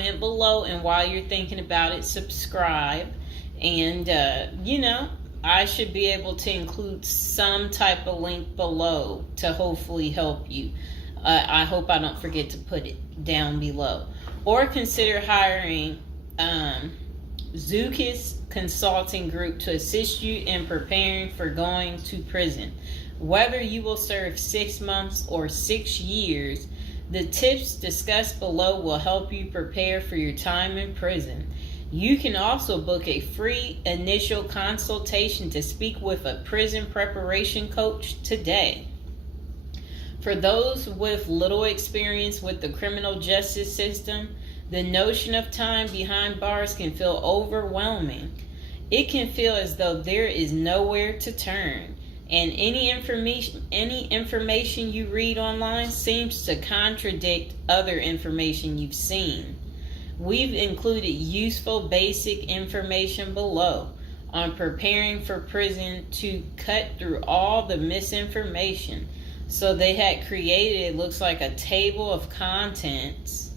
comment below, and while you're thinking about it, subscribe. And, I should be able to include some type of link below to hopefully help you. I hope I don't forget to put it down below. Or consider hiring Zukis Consulting Group to assist you in preparing for going to prison. Whether you will serve 6 months or 6 years, the tips discussed below will help you prepare for your time in prison. You can also book a free initial consultation to speak with a prison preparation coach today. For those with little experience with the criminal justice system, the notion of time behind bars can feel overwhelming. It can feel as though there is nowhere to turn, and any information you read online seems to contradict other information you've seen. We've included useful basic information below on preparing for prison to cut through all the misinformation. So they had created, it looks like a table of contents.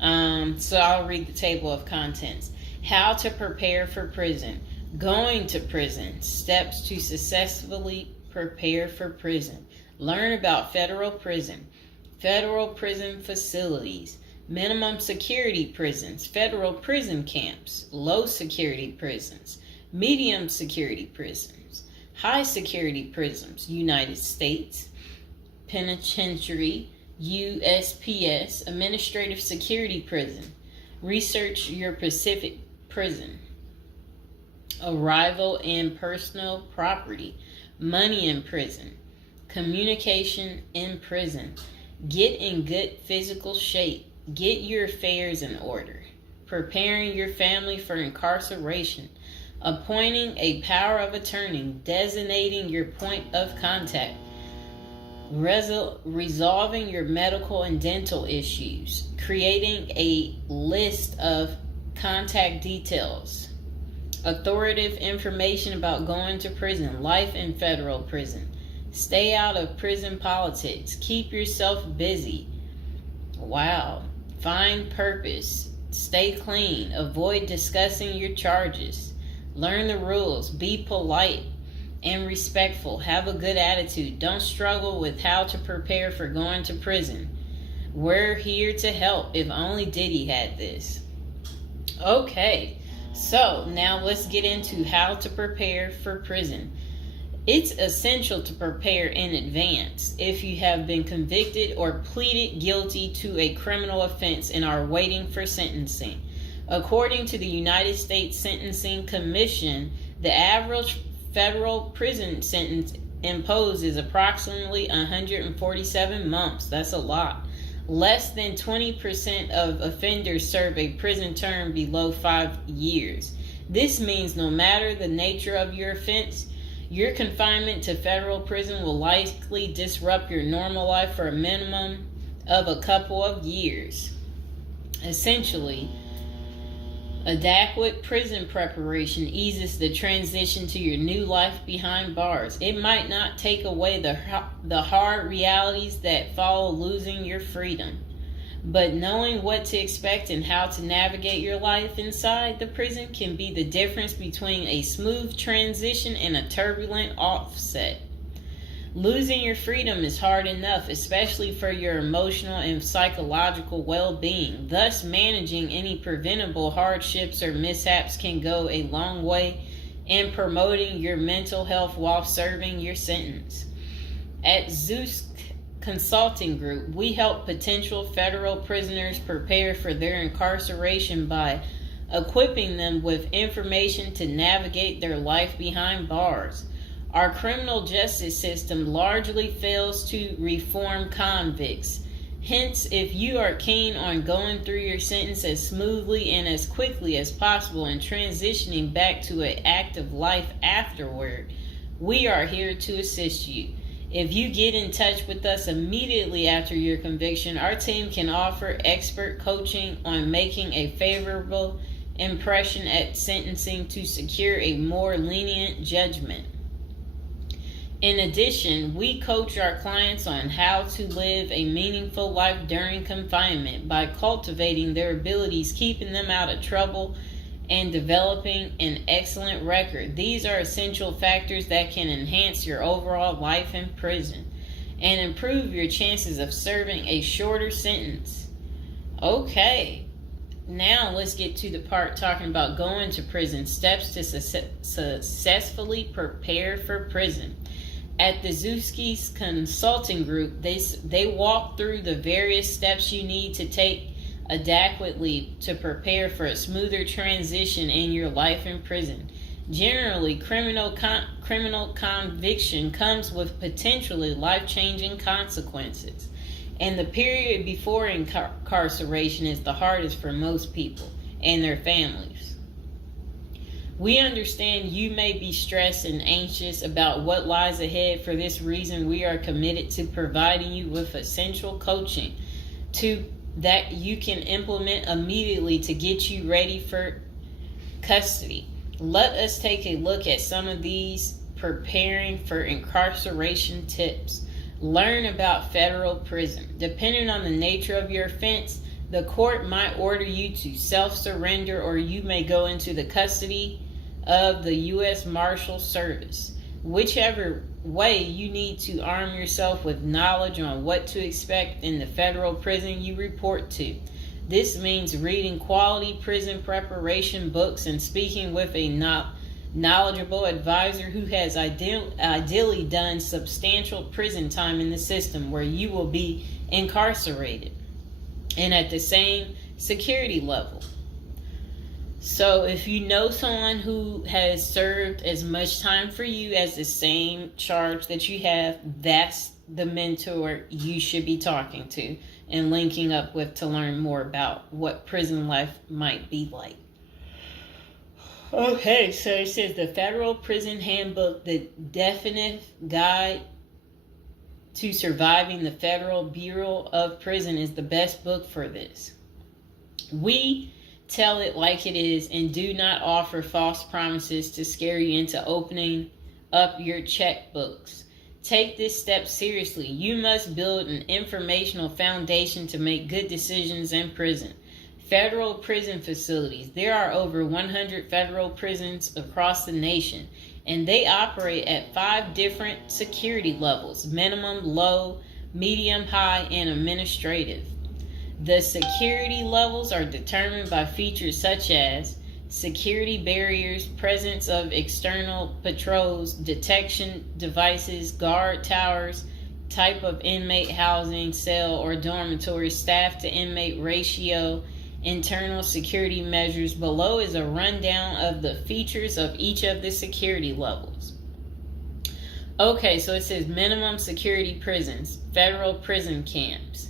So I'll read the table of contents. How to prepare for prison. Going to prison. Steps to successfully prepare for prison. Learn about federal prison. Federal prison facilities. Minimum security prisons, federal prison camps, low security prisons, medium security prisons, high security prisons, United States Penitentiary, USPS, administrative security prison. Research your Pacific prison. Arrival and personal property, money in prison, communication in prison. Get in good physical shape. Get your affairs in order. Preparing your family for incarceration. Appointing a power of attorney. Designating your point of contact. Resolving your medical and dental issues. Creating a list of contact details. Authoritative information about going to prison. Life in federal prison. Stay out of prison politics. Keep yourself busy. Wow. Find purpose. Stay clean. Avoid discussing your charges. Learn the rules. Be polite and respectful. Have a good attitude. Don't struggle with how to prepare for going to prison. We're here to help. If only Diddy had this. Okay, so now let's get into how to prepare for prison. It's essential to prepare in advance if you have been convicted or pleaded guilty to a criminal offense and are waiting for sentencing. According to the United States Sentencing Commission, the average federal prison sentence imposed is approximately 147 months. That's a lot. Less than 20% of offenders serve a prison term below 5 years. This means no matter the nature of your offense, your confinement to federal prison will likely disrupt your normal life for a minimum of a couple of years. Essentially, adequate prison preparation eases the transition to your new life behind bars. It might not take away the hard realities that follow losing your freedom, but knowing what to expect and how to navigate your life inside the prison can be the difference between a smooth transition and a turbulent offset. Losing your freedom is hard enough, especially for your emotional and psychological well-being. Thus, managing any preventable hardships or mishaps can go a long way in promoting your mental health while serving your sentence. At Zeus Consulting Group, we help potential federal prisoners prepare for their incarceration by equipping them with information to navigate their life behind bars. Our criminal justice system largely fails to reform convicts. Hence, if you are keen on going through your sentence as smoothly and as quickly as possible and transitioning back to an active life afterward, we are here to assist you. If you get in touch with us immediately after your conviction, our team can offer expert coaching on making a favorable impression at sentencing to secure a more lenient judgment. In addition, we coach our clients on how to live a meaningful life during confinement by cultivating their abilities, keeping them out of trouble, and developing an excellent record. These are essential factors that can enhance your overall life in prison and improve your chances of serving a shorter sentence. Okay, now let's get to the part talking about going to prison, steps to successfully prepare for prison. At the Zuski's Consulting Group, they walk through the various steps you need to take adequately to prepare for a smoother transition in your life in prison. Generally, criminal conviction comes with potentially life-changing consequences, and the period before incarceration is the hardest for most people and their families. We understand you may be stressed and anxious about what lies ahead. For this reason, we are committed to providing you with essential coaching that you can implement immediately to get you ready for custody. Let us take a look at some of these preparing for incarceration tips. Learn about federal prison. Depending on the nature of your offense, the court might order you to self-surrender, or you may go into the custody of the U.S. Marshal Service. Whichever way, you need to arm yourself with knowledge on what to expect in the federal prison you report to. This means reading quality prison preparation books and speaking with a knowledgeable advisor who has ideally done substantial prison time in the system where you will be incarcerated and at the same security level. So if you know someone who has served as much time for you as the same charge that you have, that's the mentor you should be talking to and linking up with to learn more about what prison life might be like. Okay, so it says the Federal Prison Handbook, the definitive guide to surviving the Federal Bureau of Prison, is the best book for this. We tell it like it is and do not offer false promises to scare you into opening up your checkbooks. Take this step seriously. You must build an informational foundation to make good decisions in prison. Federal prison facilities. There are over 100 federal prisons across the nation, and they operate at 5 different security levels: minimum, low, medium, high, and administrative. The security levels are determined by features such as security barriers, presence of external patrols, detection devices, guard towers, type of inmate housing, cell or dormitory, staff to inmate ratio, internal security measures. Below is a rundown of the features of each of the security levels. Okay, so it says minimum security prisons, federal prison camps.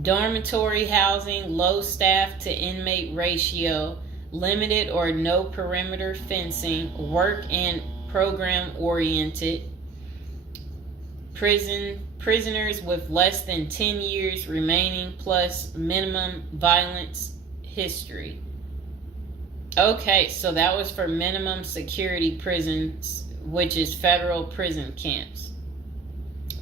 Dormitory housing, low staff to inmate ratio, limited or no perimeter fencing, work and program oriented. Prisoners with less than 10 years remaining plus minimum violence history. Okay, so that was for minimum security prisons, which is federal prison camps.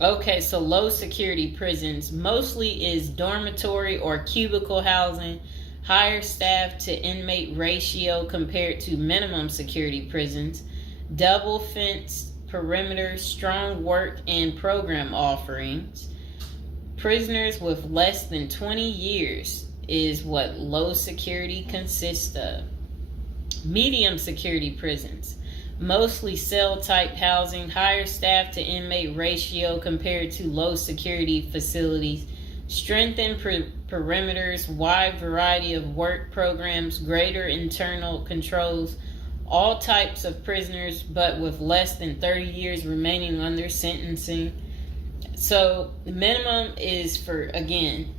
Okay, so low security prisons mostly is dormitory or cubicle housing, higher staff to inmate ratio compared to minimum security prisons, double fenced perimeter, strong work and program offerings. Prisoners with less than 20 years is what low security consists of. Medium security prisons, mostly cell type housing, higher staff to inmate ratio compared to low security facilities, strengthened perimeters, wide variety of work programs, greater internal controls, all types of prisoners but with less than 30 years remaining on their sentencing. So the minimum is for, again,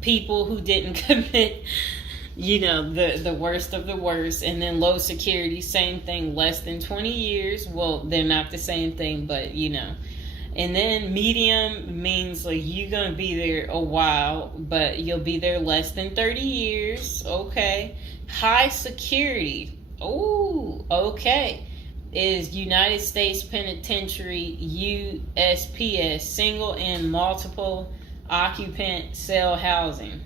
people who didn't commit the worst of the worst. And then low security, same thing, less than 20 years. Well, they're not the same thing, but And then medium means like you're going to be there a while, but you'll be there less than 30 years. Okay. High security. Oh, okay. is United States Penitentiary, USPS, single and multiple occupant cell housing.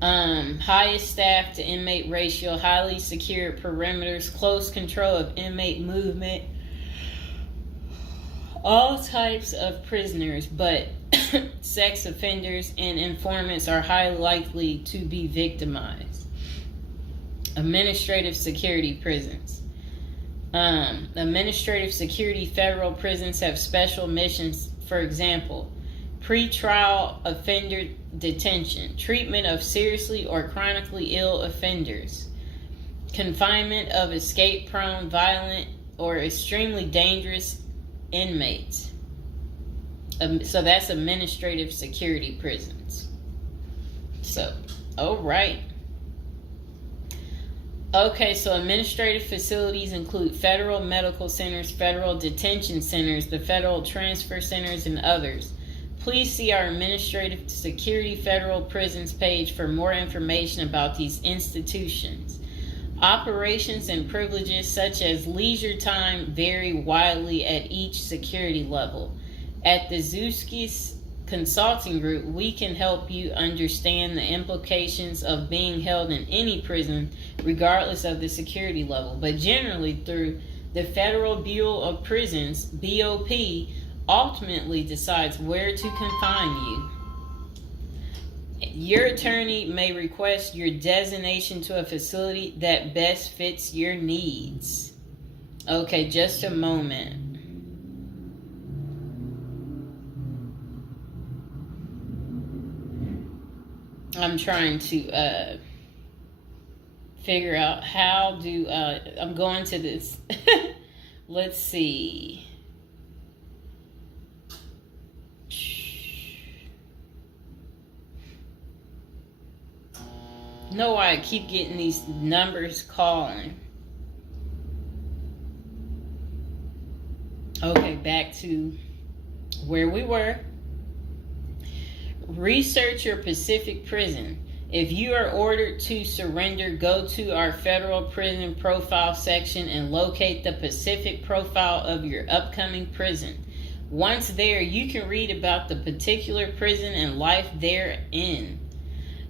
Highest staff to inmate ratio, highly secured perimeters, close control of inmate movement, all types of prisoners, but sex offenders and informants are highly likely to be victimized. Administrative security prisons. Administrative security federal prisons have special missions. For example, pre-trial offender detention, treatment of seriously or chronically ill offenders, confinement of escape-prone, violent, or extremely dangerous inmates. So that's administrative security prisons. So, all right. Okay, so administrative facilities include federal medical centers, federal detention centers, the federal transfer centers, and others. Please see our Administrative Security Federal Prisons page for more information about these institutions. Operations and privileges such as leisure time vary widely at each security level. At the Zuski Consulting Group, we can help you understand the implications of being held in any prison, regardless of the security level. But generally, through the Federal Bureau of Prisons, BOP, ultimately decides where to confine you. Your attorney may request your designation to a facility that best fits your needs. Okay, just a moment. I'm trying to figure out how do I'm going to this. Let's see. Know why I keep getting these numbers calling. Okay, back to where we were. Research your Pacific prison. If you are ordered to surrender, go to our federal prison profile section and locate the Pacific profile of your upcoming prison. Once there, you can read about the particular prison and life therein.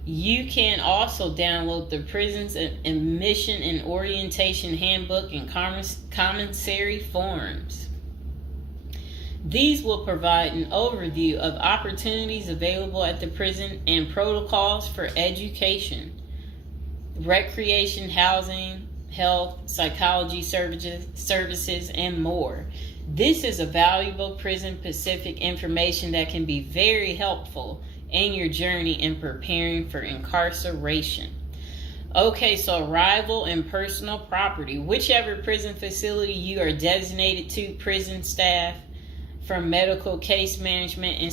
You can also download the prison's admission and orientation handbook and commissary forms. These will provide an overview of opportunities available at the prison and protocols for education, recreation, housing, health, psychology services, and more. This is a valuable Prison Pacific information that can be very helpful in your journey in preparing for incarceration. Okay, so arrival and personal property. Whichever prison facility you are designated to, prison staff from medical case management and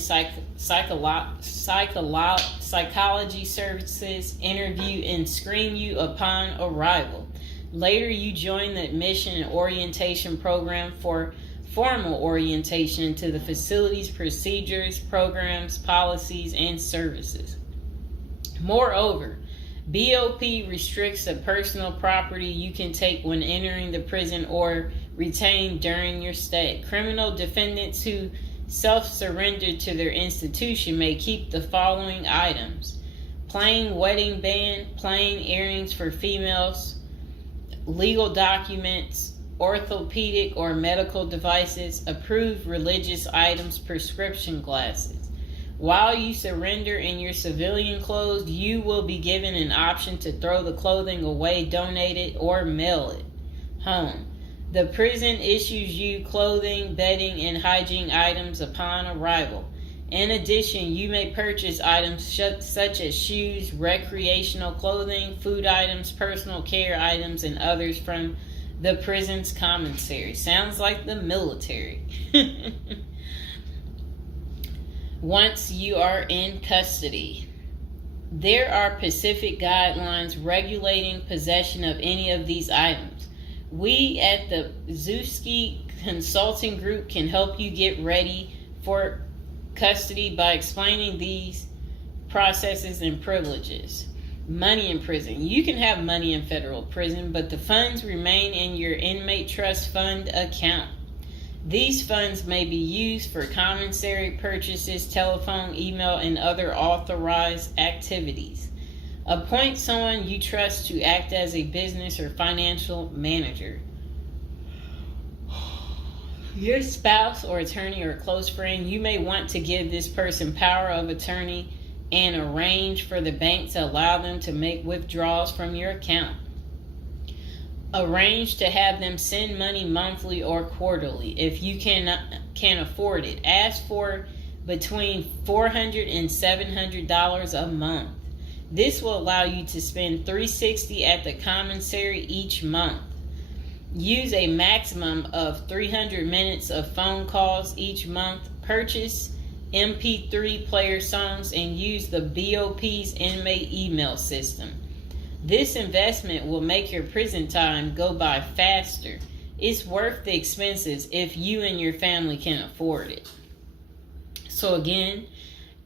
psychology services interview and screen you upon arrival. Later, you join the admission and orientation program for formal orientation into the facility's procedures, programs, policies, and services. Moreover, BOP restricts the personal property you can take when entering the prison or retain during your stay. Criminal defendants who self-surrender to their institution may keep the following items: plain wedding band, plain earrings for females, legal documents, orthopedic or medical devices, approved religious items, prescription glasses. While you surrender in your civilian clothes, you will be given an option to throw the clothing away, donate it, or mail it home. The prison issues you clothing, bedding, and hygiene items upon arrival. In addition, you may purchase items such as shoes, recreational clothing, food items, personal care items, and others from the prison's commissary. Sounds like the military. Once you are in custody, there are Pacific guidelines regulating possession of any of these items. We at the Zuski Consulting Group can help you get ready for custody by explaining these processes and privileges. Money in prison. You can have money in federal prison, but the funds remain in your inmate trust fund account. These funds may be used for commissary purchases, telephone, email, and other authorized activities. Appoint someone you trust to act as a business or financial manager. Your spouse or attorney or close friend, you may want to give this person power of attorney and arrange for the bank to allow them to make withdrawals from your account. Arrange to have them send money monthly or quarterly if you can afford it. Ask for between $400 and $700 a month. This will allow you to spend $360 at the commissary each month. Use a maximum of 300 minutes of phone calls each month. Purchase MP3 player songs and use the BOP's inmate email system. This investment will make your prison time go by faster. It's worth the expenses if you and your family can afford it. So again,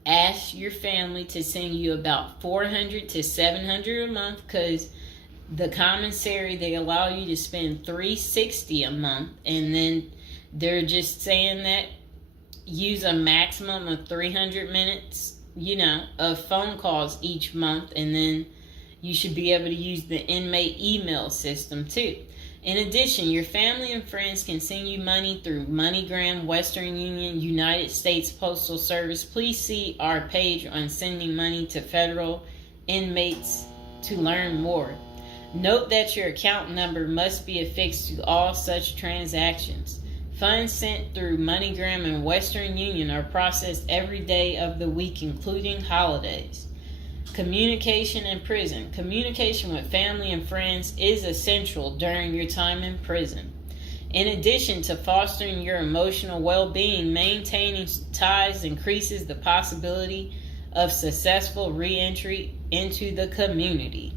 ask your family to send you about $400 to $700 a month, because the commissary, they allow you to spend $360 a month, and then they're just saying that use a maximum of 300 minutes, of phone calls each month, and then you should be able to use the inmate email system too. In addition, your family and friends can send you money through MoneyGram, Western Union, United States Postal Service. Please see our page on sending money to federal inmates to learn more. Note that your account number must be affixed to all such transactions. Funds sent through MoneyGram and Western Union are processed every day of the week, including holidays. Communication in prison. Communication with family and friends is essential during your time in prison. In addition to fostering your emotional well-being, maintaining ties increases the possibility of successful re-entry into the community.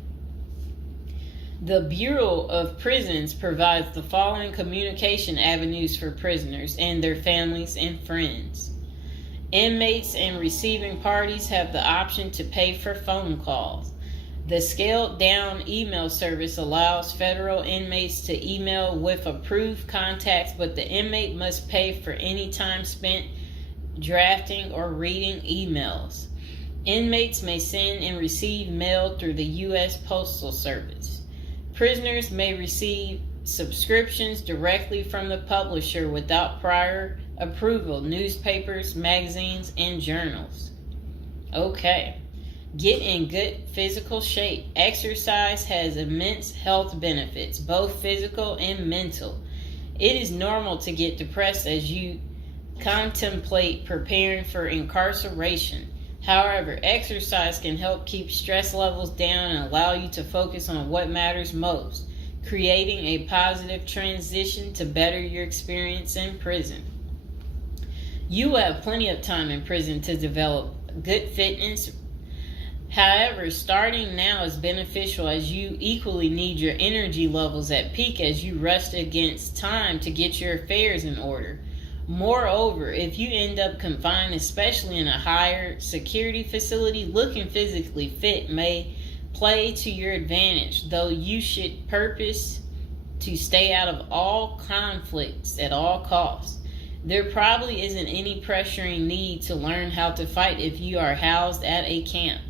The Bureau of Prisons provides the following communication avenues for prisoners and their families and friends. Inmates and receiving parties have the option to pay for phone calls. The scaled-down email service allows federal inmates to email with approved contacts, but the inmate must pay for any time spent drafting or reading emails. Inmates may send and receive mail through the U.S. Postal Service. Prisoners may receive subscriptions directly from the publisher without prior approval, newspapers, magazines, and journals. Okay. Get in good physical shape. Exercise has immense health benefits, both physical and mental. It is normal to get depressed as you contemplate preparing for incarceration. However, exercise can help keep stress levels down and allow you to focus on what matters most, creating a positive transition to better your experience in prison. You will have plenty of time in prison to develop good fitness. However, starting now is beneficial as you equally need your energy levels at peak as you rush against time to get your affairs in order. Moreover, if you end up confined, especially in a higher security facility, looking physically fit may play to your advantage, though you should purpose to stay out of all conflicts at all costs. There probably isn't any pressuring need to learn how to fight if you are housed at a camp,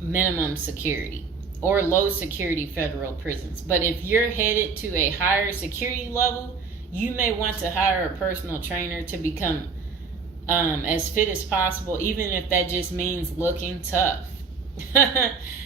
minimum security, or low security federal prisons. But if you're headed to a higher security level, you may want to hire a personal trainer to become as fit as possible, even if that just means looking tough.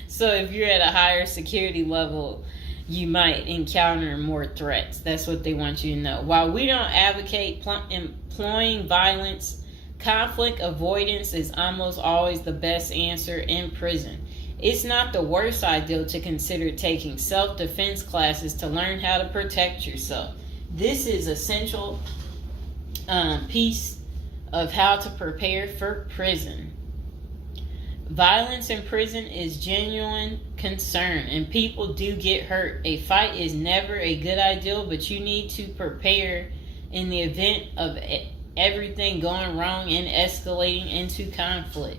So if you're at a higher security level, you might encounter more threats. That's what they want you to know. While we don't advocate employing violence, conflict avoidance is almost always the best answer in prison. It's not the worst idea to consider taking self-defense classes to learn how to protect yourself. This is essential piece of how to prepare for prison. Violence in prison is genuine concern, and people do get hurt. A fight is never a good idea, but you need to prepare in the event of everything going wrong and escalating into conflict.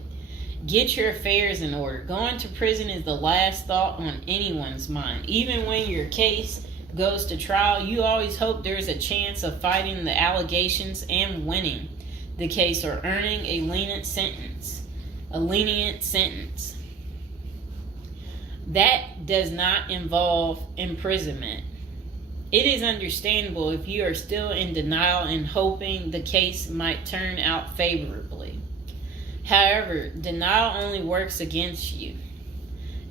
Get your affairs in order. Going to prison is the last thought on anyone's mind. Even when your case goes to trial, you always hope there's a chance of fighting the allegations and winning the case or earning a lenient sentence. That does not involve imprisonment. It is understandable if you are still in denial and hoping the case might turn out favorably. However, denial only works against you,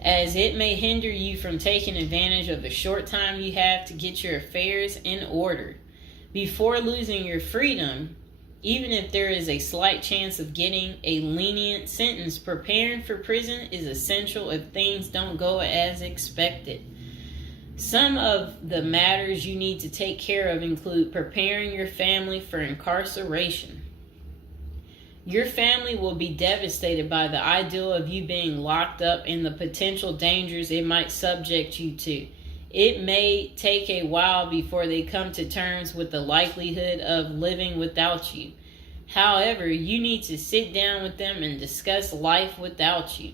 as it may hinder you from taking advantage of the short time you have to get your affairs in order. Before losing your freedom, even if there is a slight chance of getting a lenient sentence, preparing for prison is essential if things don't go as expected. Some of the matters you need to take care of include preparing your family for incarceration. Your family will be devastated by the idea of you being locked up and the potential dangers it might subject you to. It may take a while before they come to terms with the likelihood of living without you. However, you need to sit down with them and discuss life without you.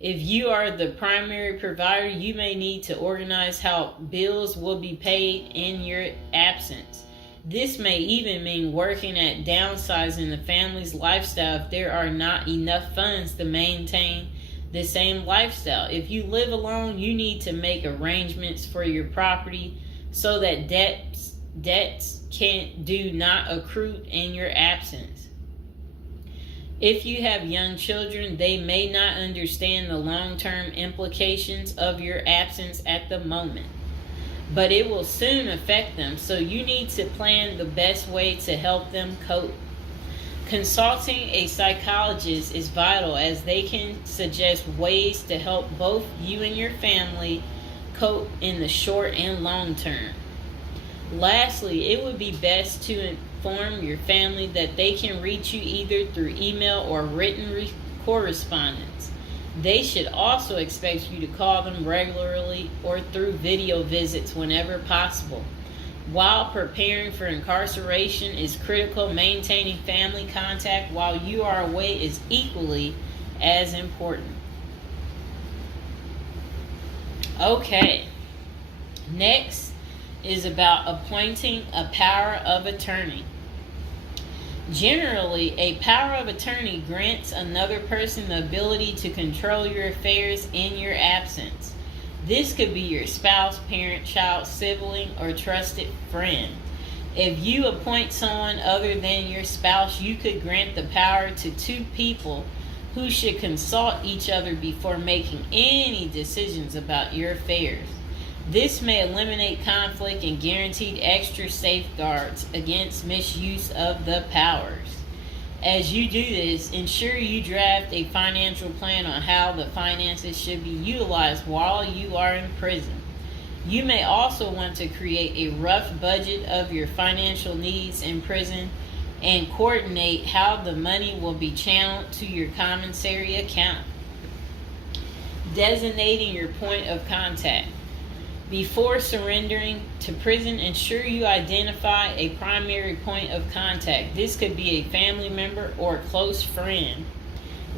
If you are the primary provider, you may need to organize how bills will be paid in your absence. This may even mean working at downsizing the family's lifestyle if there are not enough funds to maintain the same lifestyle. If you live alone, you need to make arrangements for your property so that debts do not accrue in your absence. If you have young children, they may not understand the long-term implications of your absence at the moment, but it will soon affect them, so you need to plan the best way to help them cope. Consulting a psychologist is vital, as they can suggest ways to help both you and your family cope in the short and long term. Lastly, it would be best to inform your family that they can reach you either through email or written correspondence. They should also expect you to call them regularly or through video visits whenever possible. While preparing for incarceration is critical, maintaining family contact while you are away is equally as important. Okay, next is about appointing a power of attorney. Generally, a power of attorney grants another person the ability to control your affairs in your absence. This could be your spouse, parent, child, sibling, or trusted friend. If you appoint someone other than your spouse, you could grant the power to two people who should consult each other before making any decisions about your affairs. This may eliminate conflict and guarantee extra safeguards against misuse of the powers. As you do this, ensure you draft a financial plan on how the finances should be utilized while you are in prison. You may also want to create a rough budget of your financial needs in prison and coordinate how the money will be channeled to your commissary account. Designating your point of contact. Before surrendering to prison, ensure you identify a primary point of contact. This could be a family member or a close friend.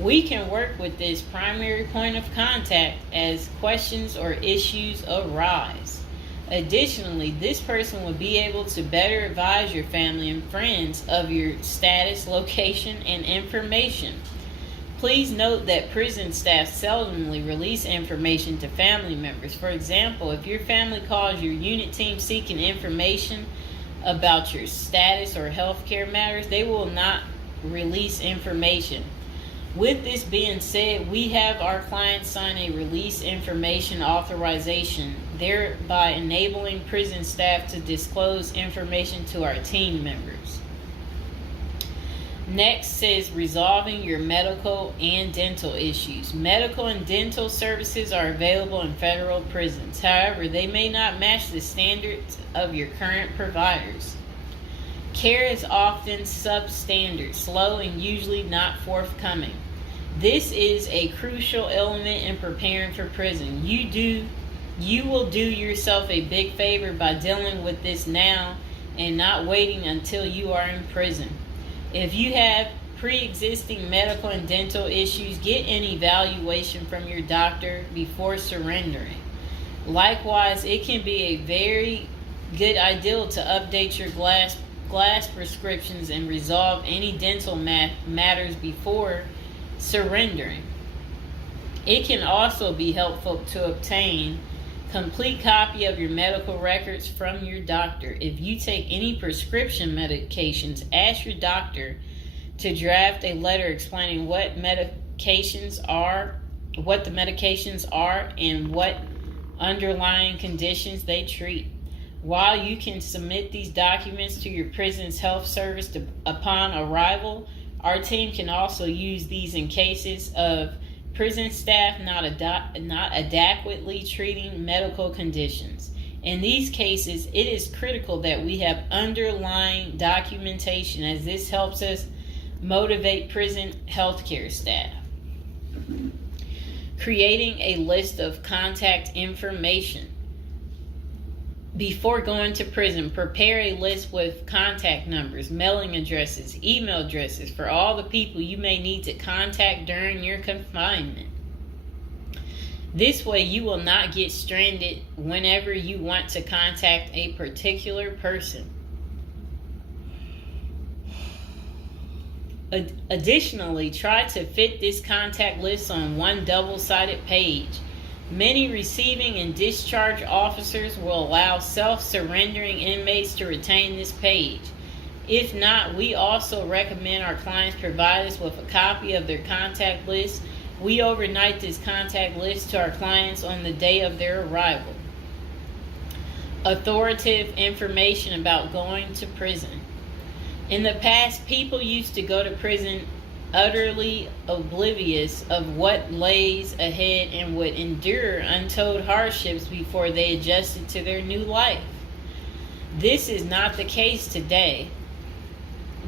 We can work with this primary point of contact as questions or issues arise. Additionally, this person will be able to better advise your family and friends of your status, location, and information. Please note that prison staff seldomly release information to family members. For example, if your family calls your unit team seeking information about your status or healthcare matters, they will not release information. With this being said, we have our clients sign a release information authorization, thereby enabling prison staff to disclose information to our team members. Next says resolving your medical and dental issues. Medical and dental services are available in federal prisons. However, they may not match the standards of your current providers. Care is often substandard, slow, and usually not forthcoming. This is a crucial element in preparing for prison. You will do yourself a big favor by dealing with this now and not waiting until you are in prison. If you have pre-existing medical and dental issues, get an evaluation from your doctor before surrendering. Likewise, it can be a very good idea to update your glass prescriptions and resolve any dental matters before surrendering. It can also be helpful to obtain complete copy of your medical records from your doctor. If you take any prescription medications, ask your doctor to draft a letter explaining what the medications are, and what underlying conditions they treat. While you can submit these documents to your prison's health service upon arrival, our team can also use these in cases of prison staff not adequately treating medical conditions. In these cases, it is critical that we have underlying documentation, as this helps us motivate prison healthcare staff. Creating a list of contact information. Before going to prison, prepare a list with contact numbers, mailing addresses, email addresses for all the people you may need to contact during your confinement. This way, you will not get stranded whenever you want to contact a particular person. Additionally, try to fit this contact list on one double-sided page. Many receiving and discharge officers will allow self-surrendering inmates to retain this page. If not, we also recommend our clients provide us with a copy of their contact list. We overnight this contact list to our clients on the day of their arrival. Authoritative information about going to prison. In the past, people used to go to prison utterly oblivious of what lays ahead and would endure untold hardships before they adjusted to their new life. This is not the case today.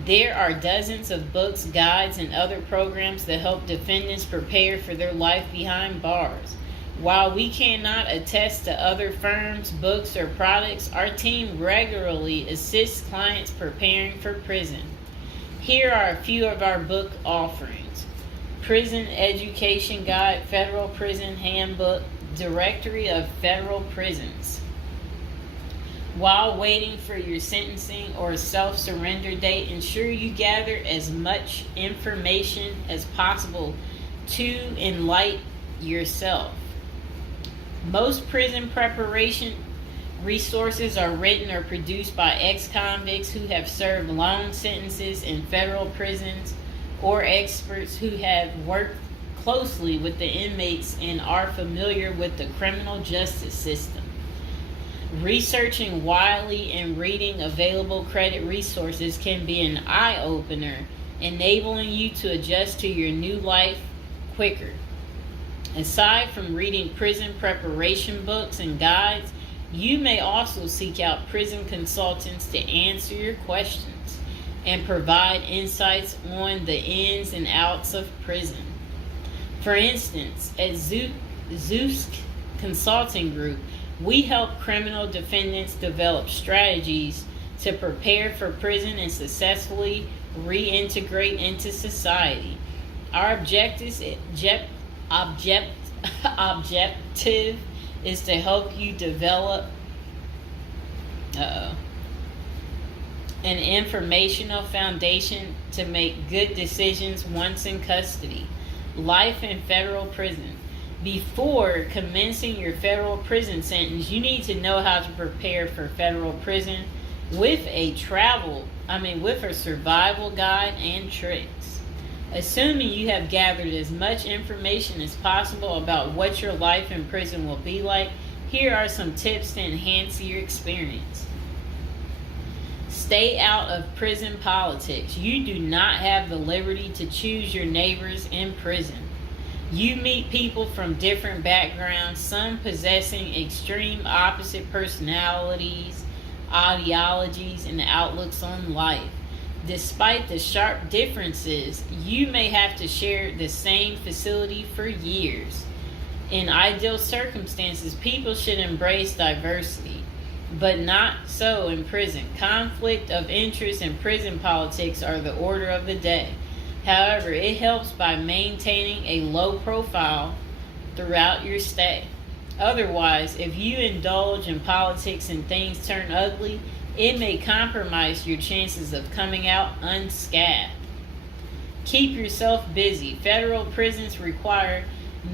There are dozens of books, guides, and other programs that help defendants prepare for their life behind bars. While we cannot attest to other firms, books, or products, our team regularly assists clients preparing for prison. Here are a few of our book offerings: Prison Education Guide, Federal Prison Handbook, Directory of Federal Prisons. While waiting for your sentencing or self-surrender date, ensure you gather as much information as possible to enlighten yourself. Most prison preparation resources are written or produced by ex-convicts who have served long sentences in federal prisons, or experts who have worked closely with the inmates and are familiar with the criminal justice system. Researching widely and reading available credit resources can be an eye-opener, enabling you to adjust to your new life quicker. Aside from reading prison preparation books and guides, you may also seek out prison consultants to answer your questions and provide insights on the ins and outs of prison. For instance, at Zeus Consulting Group, we help criminal defendants develop strategies to prepare for prison and successfully reintegrate into society. Our objective is to help you develop an informational foundation to make good decisions once in custody. Life in federal prison. Before commencing your federal prison sentence, you need to know how to prepare for federal prison with a survival guide and tricks. Assuming you have gathered as much information as possible about what your life in prison will be like, here are some tips to enhance your experience. Stay out of prison politics. You do not have the liberty to choose your neighbors in prison. You meet people from different backgrounds, some possessing extreme opposite personalities, ideologies, and outlooks on life. Despite the sharp differences, you may have to share the same facility for years. In ideal circumstances, people should embrace diversity, but not so in prison. Conflict of interest and prison politics are the order of the day. However, it helps by maintaining a low profile throughout your stay. Otherwise, if you indulge in politics and things turn ugly, it may compromise your chances of coming out unscathed. Keep yourself busy. Federal prisons require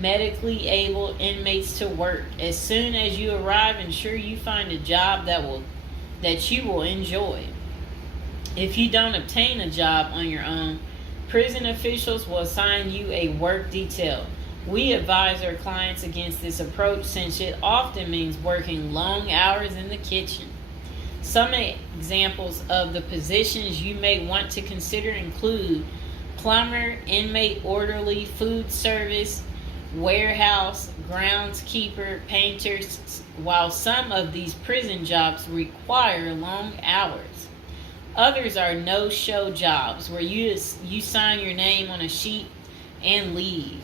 medically able inmates to work. As soon as you arrive, ensure you find a job that you will enjoy. If you don't obtain a job on your own, prison officials will assign you a work detail. We advise our clients against this approach since it often means working long hours in the kitchen. Some examples of the positions you may want to consider include plumber, inmate orderly, food service, warehouse, groundskeeper, painters, while some of these prison jobs require long hours. Others are no-show jobs where you sign your name on a sheet and leave.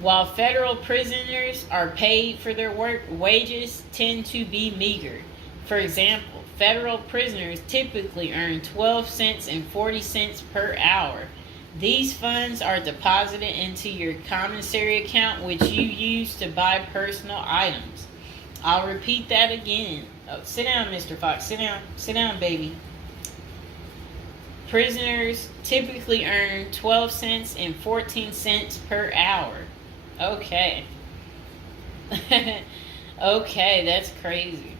While federal prisoners are paid for their work, wages tend to be meager. For example, federal prisoners typically earn 12 cents and 40 cents per hour. These funds are deposited into your commissary account, which you use to buy personal items. I'll repeat that again. Oh, sit down, Mr. Fox. Sit down. Sit down, baby. Prisoners typically earn 12 cents and 14 cents per hour. Okay. Okay, that's crazy.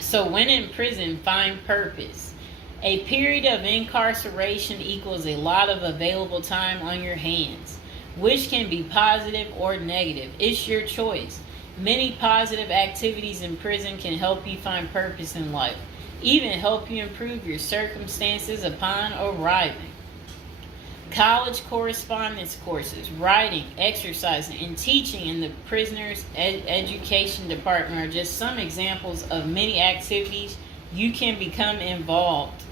So when in prison, find purpose. A period of incarceration equals a lot of available time on your hands, which can be positive or negative. It's your choice. Many positive activities in prison can help you find purpose in life, even help you improve your circumstances upon arriving. College correspondence courses, writing, exercising, and teaching in the prisoner's education department are just some examples of many activities you can become involved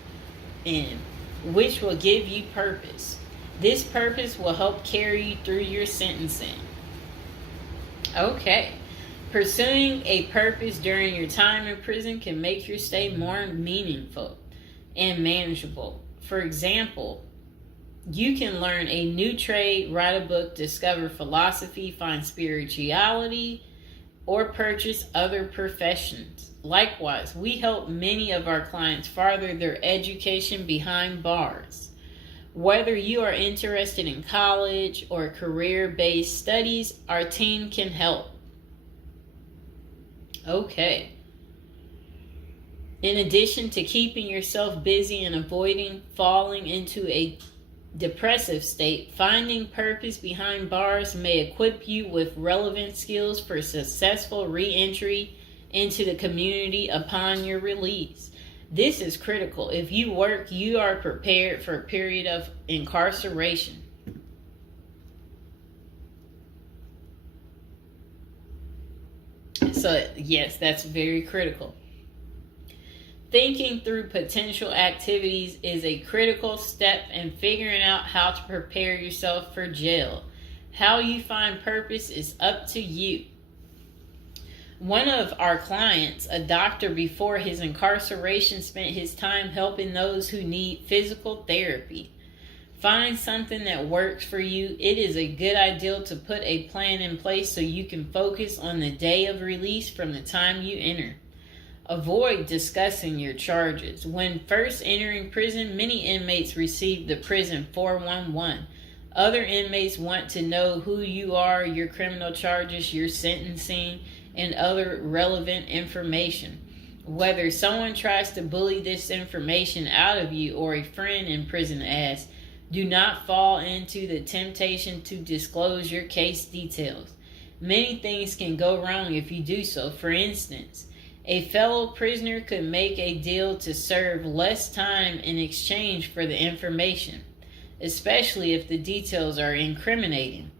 in, which will give you purpose. This purpose will help carry you through your sentencing. Okay. Pursuing a purpose during your time in prison can make your stay more meaningful and manageable. For example, you can learn a new trade, write a book, discover philosophy, find spirituality, or purchase other professions. Likewise, we help many of our clients further their education behind bars. Whether you are interested in college or career-based studies, our team can help. Okay. In addition to keeping yourself busy and avoiding falling into a depressive state, finding purpose behind bars may equip you with relevant skills for successful re-entry into the community upon your release. This is critical. If you work, you are prepared for a period of incarceration. So, yes, that's very critical. Thinking through potential activities is a critical step in figuring out how to prepare yourself for jail. How you find purpose is up to you. One of our clients, a doctor before his incarceration, spent his time helping those who need physical therapy. Find something that works for you. It is a good idea to put a plan in place so you can focus on the day of release from the time you enter. Avoid discussing your charges. When first entering prison, many inmates receive the prison 411. Other inmates want to know who you are, your criminal charges, your sentencing, and other relevant information. Whether someone tries to bully this information out of you or a friend in prison asks, do not fall into the temptation to disclose your case details. Many things can go wrong if you do so. For instance, a fellow prisoner could make a deal to serve less time in exchange for the information, especially if the details are incriminating.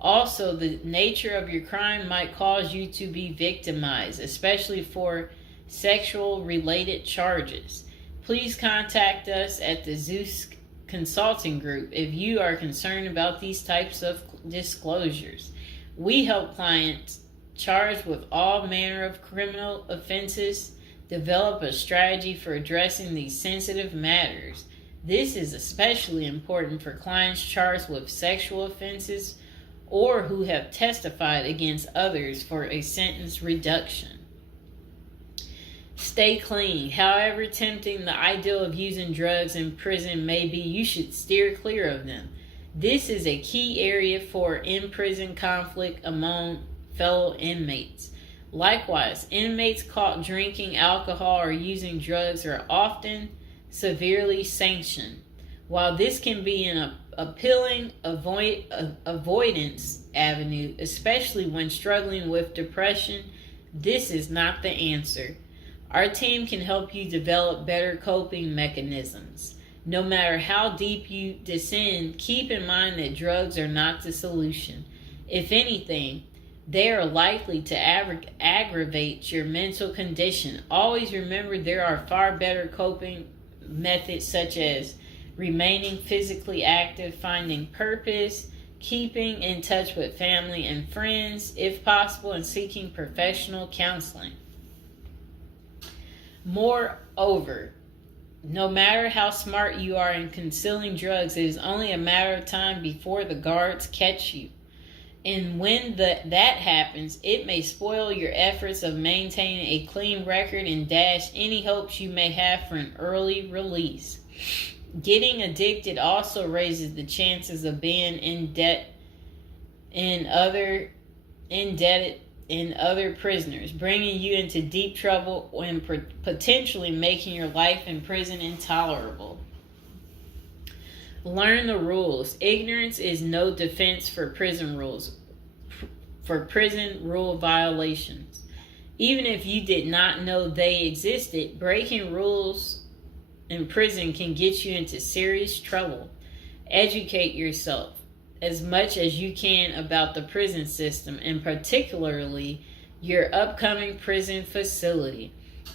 Also, the nature of your crime might cause you to be victimized, especially for sexual-related charges. Please contact us at the Zeus Consulting Group if you are concerned about these types of disclosures. We help clients charged with all manner of criminal offenses develop a strategy for addressing these sensitive matters. This is especially important for clients charged with sexual offenses or who have testified against others for a sentence reduction. Stay clean. However tempting the ideal of using drugs in prison may be, you should steer clear of them. This is a key area for in-prison conflict among fellow inmates. Likewise, inmates caught drinking alcohol or using drugs are often severely sanctioned. While this can be an appealing avoidance avenue, especially when struggling with depression, this is not the answer. Our team can help you develop better coping mechanisms. No matter how deep you descend, keep in mind that drugs are not the solution. If anything, they are likely to aggravate your mental condition. Always remember there are far better coping methods such as remaining physically active, finding purpose, keeping in touch with family and friends, if possible, and seeking professional counseling. Moreover, no matter how smart you are in concealing drugs, it is only a matter of time before the guards catch you. And when that happens, it may spoil your efforts of maintaining a clean record and dash any hopes you may have for an early release. Getting addicted also raises the chances of being indebted in other prisoners, bringing you into deep trouble and potentially making your life in prison intolerable. Learn the rules. Ignorance is no defense for prison rules, for prison rule violations. Even if you did not know they existed, breaking rules in prison can get you into serious trouble. Educate yourself as much as you can about the prison system, and particularly your upcoming prison facility.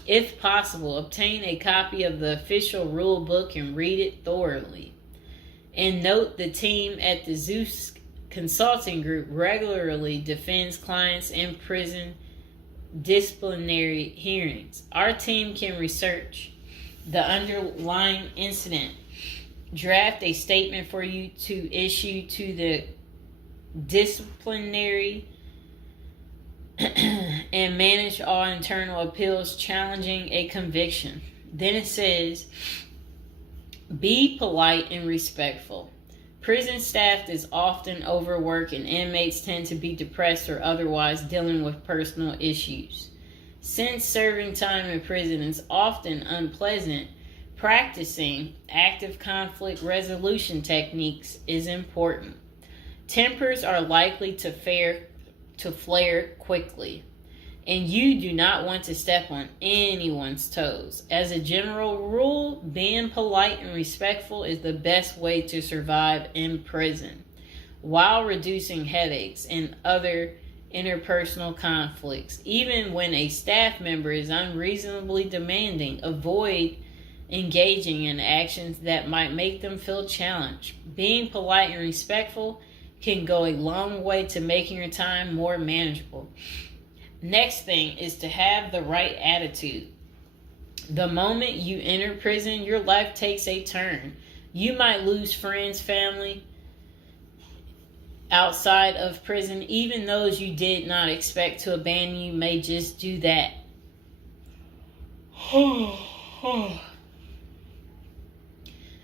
If possible, obtain a copy of the official rule book and read it thoroughly. And note, the team at the Zeus Consulting Group regularly defends clients in prison disciplinary hearings. Our team can research the underlying incident, draft a statement for you to issue to the disciplinary, and manage all internal appeals challenging a conviction. Then it says, be polite and respectful. Prison staff is often overworked and inmates tend to be depressed or otherwise dealing with personal issues. Since serving time in prison is often unpleasant, practicing active conflict resolution techniques is important. Tempers are likely to flare quickly, and you do not want to step on anyone's toes. As a general rule, being polite and respectful is the best way to survive in prison, while reducing headaches and other interpersonal conflicts. Even when a staff member is unreasonably demanding, avoid engaging in actions that might make them feel challenged. Being polite and respectful can go a long way to making your time more manageable. Next thing is to have the right attitude. The moment you enter prison, your life takes a turn. You might lose friends, family outside of prison. Even those you did not expect to abandon you may just do that.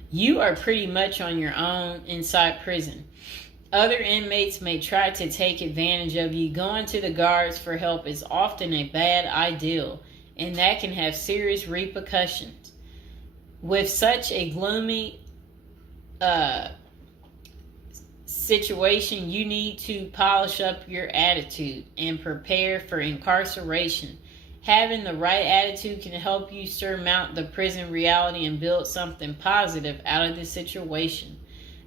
You are pretty much on your own inside prison. Other inmates may try to take advantage of you. Going to the guards for help is often a bad idea, and that can have serious repercussions. With such a gloomy situation, you need to polish up your attitude and prepare for incarceration. Having the right attitude can help you surmount the prison reality and build something positive out of the situation.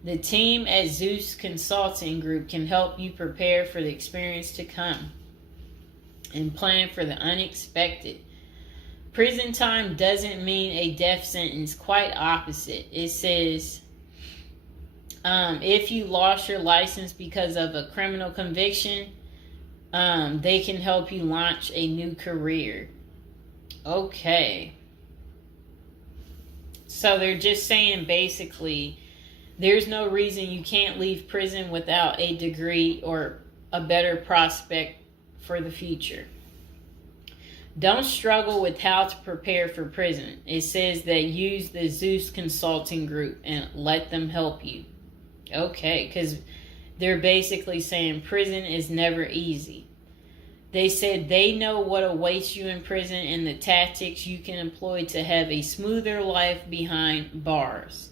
The team at Zeus Consulting Group can help you prepare for the experience to come and plan for the unexpected. Prison time doesn't mean a death sentence, quite opposite. It says, if you lost your license because of a criminal conviction, they can help you launch a new career. Okay. So they're just saying basically there's no reason you can't leave prison without a degree or a better prospect for the future. Don't struggle with how to prepare for prison. It says that use the Zeus Consulting Group and let them help you. Okay, because they're basically saying prison is never easy. They said they know what awaits you in prison and the tactics you can employ to have a smoother life behind bars.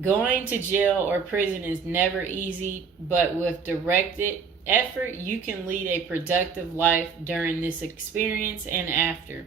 Going to jail or prison is never easy, but with directed effort, you can lead a productive life during this experience and after.